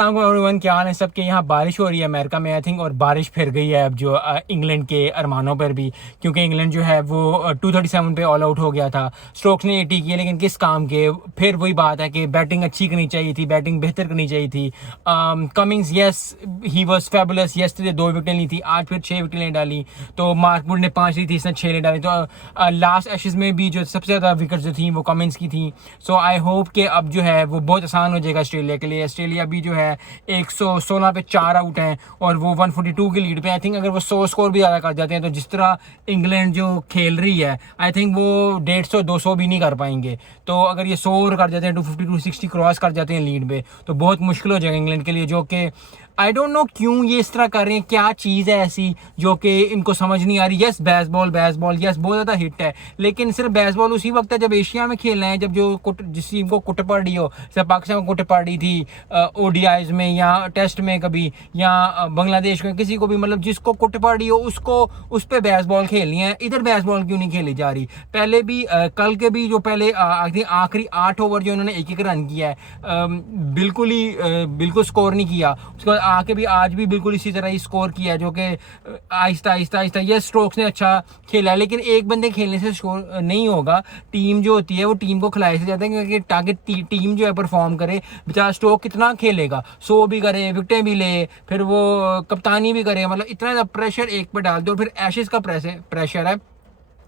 अस्सलाम वालेकुम एवरीवन, क्या हाल है सबके। यहाँ बारिश हो रही है अमेरिका में आई थिंक, और बारिश फिर गई है अब जो इंग्लैंड के अरमानों पर भी, क्योंकि इंग्लैंड जो है वो 237 पे ऑल आउट हो गया था। स्ट्रोक्स ने 80 किए, लेकिन किस काम के। फिर वही बात है कि बैटिंग अच्छी करनी चाहिए थी, बैटिंग बेहतर करनी चाहिए थी। Cummins yes he was fabulous, yesterday 2 विकेटें ली थी, आज फिर 6 विकेटें डाली। तो मार्कवुड ने 5 ली थी, इसने 6 नहीं डाली। तो लास्ट एशेज में भी जो सबसे ज़्यादा विकेट जो थी वो कमिंस की थी। सो आई होप कि अब जो है वो बहुत आसान हो जाएगा ऑस्ट्रेलिया के लिए। ऑस्ट्रेलिया भी जो है 116 पे 4 आउट हैं और वो 142 की लीड पे। आई थिंक अगर वो 100 स्कोर भी ज़्यादा कर जाते हैं तो जिस तरह इंग्लैंड जो खेल रही है, आई थिंक वो 150-200 भी नहीं कर पाएंगे। तो अगर ये 100 और कर जाते हैं, 250-260 क्रॉस कर जाते हैं लीड पे, तो बहुत मुश्किल हो जाएगा इंग्लैंड के लिए। जो कि आई डोंट नो क्यों ये इस तरह कर रहे हैं, क्या चीज़ है ऐसी जो कि इनको समझ नहीं आ रही। यस बेसबॉल यस बहुत ज़्यादा हिट है, लेकिन सिर्फ बेसबॉल उसी वक्त है जब एशिया में खेलना है, जब जो जिस टीम को कुट पड़ रही हो। जैसे पाकिस्तान को कुट पड़ रही थी ओडीआईज में या टेस्ट में कभी, या बांग्लादेश में, किसी को भी, मतलब जिसको कुट पड़ रही हो उसको उस पर बेसबॉल खेलनी है। इधर बेसबॉल क्यों नहीं खेली जा रही। पहले भी कल के भी जो पहले आखिरी 8 ओवर जो उन्होंने एक रन किया है, बिल्कुल स्कोर नहीं किया। उसके बाद आके भी आज भी बिल्कुल इसी तरह ही स्कोर किया, जो कि आहिस्ता ये स्ट्रोक्स ने अच्छा खेला, लेकिन एक बंदे खेलने से स्कोर नहीं होगा। टीम जो होती है वो टीम को खिलाए से जाता है, क्योंकि ताकि टीम जो है परफॉर्म करे। बेचारा स्ट्रोक कितना खेलेगा, 100 भी करे, विकेटें भी ले, फिर वो कप्तानी भी करे, मतलब इतना ज़्यादा प्रेशर एक पे डाल दो। फिर एशेज का प्रेशर है,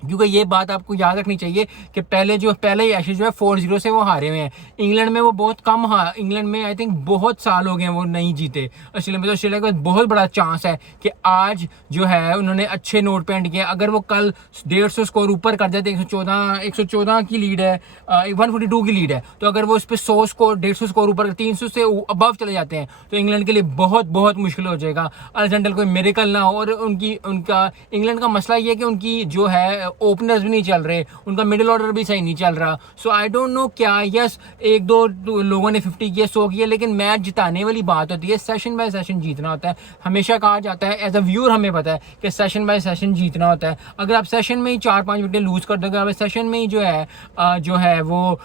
क्योंकि ये बात आपको याद रखनी चाहिए कि पहले ही एशेज जो है 4-0 से वो हारे हुए हैं। इंग्लैंड में वो बहुत कम इंग्लैंड में आई थिंक बहुत साल हो गए हैं वो नहीं जीते। ऑस्ट्रेलिया में तो ऑस्ट्रेलिया का बहुत बड़ा चांस है कि आज जो है उन्होंने अच्छे नोट पे एंड किया। अगर वो कल 150 स्कोर ऊपर कर जाते, 114 की लीड है, 142 की लीड है, तो अगर वो उस पर 100 स्कोर 150 स्कोर ऊपर 300 से अबव चले जाते हैं तो इंग्लैंड के लिए बहुत बहुत मुश्किल हो जाएगा। अलेक्जेंडर कोई मिरेकल ना हो। और उनका इंग्लैंड का मसला ये है कि उनकी जो है ओपनर्स भी नहीं चल रहे, उनका मिडिल ऑर्डर भी सही नहीं चल रहा। सो आई डोंट नो क्या। यस एक दो लोगों ने 50 किया, 100 किया, लेकिन मैच जिताने वाली बात होती है, सेशन बाय सेशन जीतना होता है। हमेशा कहा जाता है, एज अ व्यूअर हमें पता है कि सेशन बाय सेशन जीतना होता है। अगर आप सेशन में ही 4-5 विकेट लूज कर दोगे, आप सेशन में ही जो है वो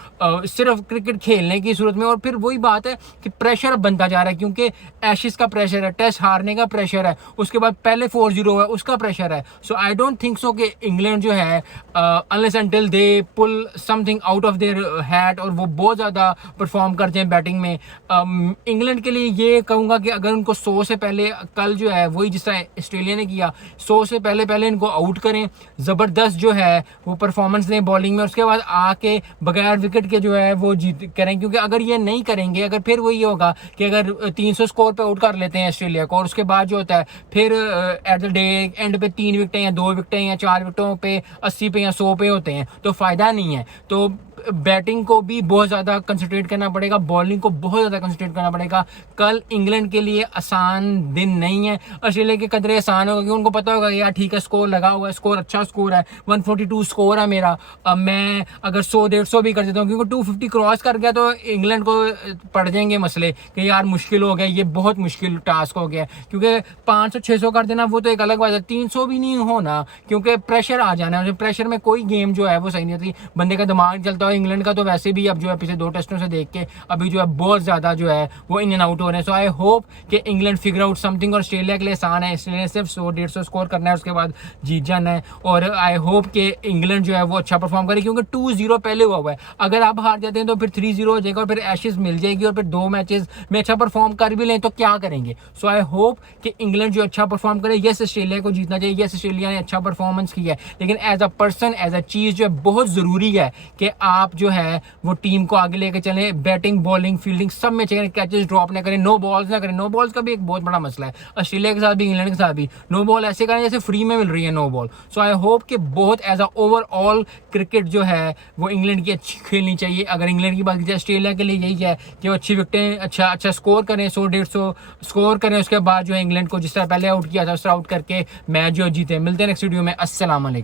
सिर्फ क्रिकेट खेलने की सूरत में। और फिर वही बात है कि प्रेशर अब बनता जा रहा है, क्योंकि एशेज का प्रेशर है, टेस्ट हारने का प्रेशर है, उसके बाद पहले 4-0 है उसका प्रेशर है। सो आई डोंट थिंक सो कि इंग्लैंड जो है unless until they pull something out of their hat और वो बहुत ज़्यादा परफॉर्म करते हैं बैटिंग में। इंग्लैंड के लिए ये कहूँगा कि अगर उनको 100 से पहले, कल जो है वही जिस तरह ऑस्ट्रेलिया ने किया, 100 से पहले इनको आउट करें, ज़बरदस्त जो है वो परफॉर्मेंस दें बॉलिंग में, उसके बाद आके बगैर विकेट के जो है वो जीत करें। क्योंकि अगर ये नहीं करेंगे, अगर फिर वही होगा कि अगर 300 स्कोर पे आउट कर लेते हैं ऑस्ट्रेलिया को, और उसके बाद जो होता है फिर एट द डे एंड पे 3 विकेटें या 2 विकेटें या 4 विकेटों पे 80 पे या 100 पे होते हैं, तो फ़ायदा नहीं है। तो बैटिंग को भी बहुत ज़्यादा कंसंट्रेट करना पड़ेगा, बॉलिंग को बहुत ज़्यादा कंसंट्रेट करना पड़ेगा। कल इंग्लैंड के लिए आसान दिन नहीं है। ऑस्ट्रेलिया के कदरे आसान होगा, क्योंकि उनको पता होगा यार ठीक है, स्कोर लगा हुआ है, स्कोर अच्छा स्कोर है, 142 स्कोर है मेरा। मैं अगर 100-150 भी कर देता हूँ, क्योंकि 250 क्रॉस कर गया तो इंग्लैंड को पड़ जाएंगे मसले कि यार मुश्किल हो गया, ये बहुत मुश्किल टास्क हो गया। क्योंकि 500-600 कर देना वो तो एक अलग बात है, 300 भी नहीं होना, क्योंकि प्रेशर आ जाना है। प्रेशर में कोई गेम जो है वो सही नहीं होती, बंदे का दिमाग चलता है। इंग्लैंड का तो वैसे भी अब जो है पिछले 2 टेस्टों से देख के अभी जो है बहुत ज़्यादा जो है वो इन एंड आउट हो रहे हैं। सो आई होप कि इंग्लैंड फिगर आउट समथिंग। और ऑस्ट्रेलिया के लिए आसान है, ऑस्ट्रेलिया ने सिर्फ 100-150 स्कोर करना है, उसके बाद जीत जाना है। और आई होप कि इंग्लैंड जो है वो अच्छा परफॉर्म करे, क्योंकि 2-0 पहले हुआ है। अगर आप हार जाते हैं तो फिर 3-0 हो जाएगा, और फिर एशेज मिल जाएगी, और फिर 2 मैचेस में अच्छा परफॉर्म कर भी लें तो क्या करेंगे। सो आई होप कि इंग्लैंड जो अच्छा परफॉर्म करे। यस ऑस्ट्रेलिया को जीतना चाहिए, यस ऑस्ट्रेलिया ने अच्छा परफॉर्मेंस किया है, लेकिन as a person, as a चीज़ जो है बहुत ज़रूरी है कि आप जो है वो टीम को आगे लेके चलें। बैटिंग, बॉलिंग, फील्डिंग सब में चाहिए, कैचेस ड्रॉप ना करें, नो बॉल्स ना करें। नो बॉल्स का भी एक बहुत बड़ा मसला है ऑस्ट्रेलिया के साथ भी, इंग्लैंड के साथ भी। नो बॉल ऐसे करें जैसे फ्री में मिल रही है no ball. So I hope कि बहुत एज अ ओवरऑल क्रिकेट जो है वो इंग्लैंड की अच्छी खेलनी चाहिए। अगर इंग्लैंड की बात की जाए, ऑस्ट्रेलिया के लिए यही है कि वो अच्छी विकेटें, अच्छा स्कोर करें, 100-150 स्कोर करें, उसके बाद जो है इंग्लैंड को जिस तरह पहले आउट किया था उस तरह आउट करके मैच जो जीते। मिलते हैं नेक्स्ट वीडियो में। अस्सलाम वालेकुम।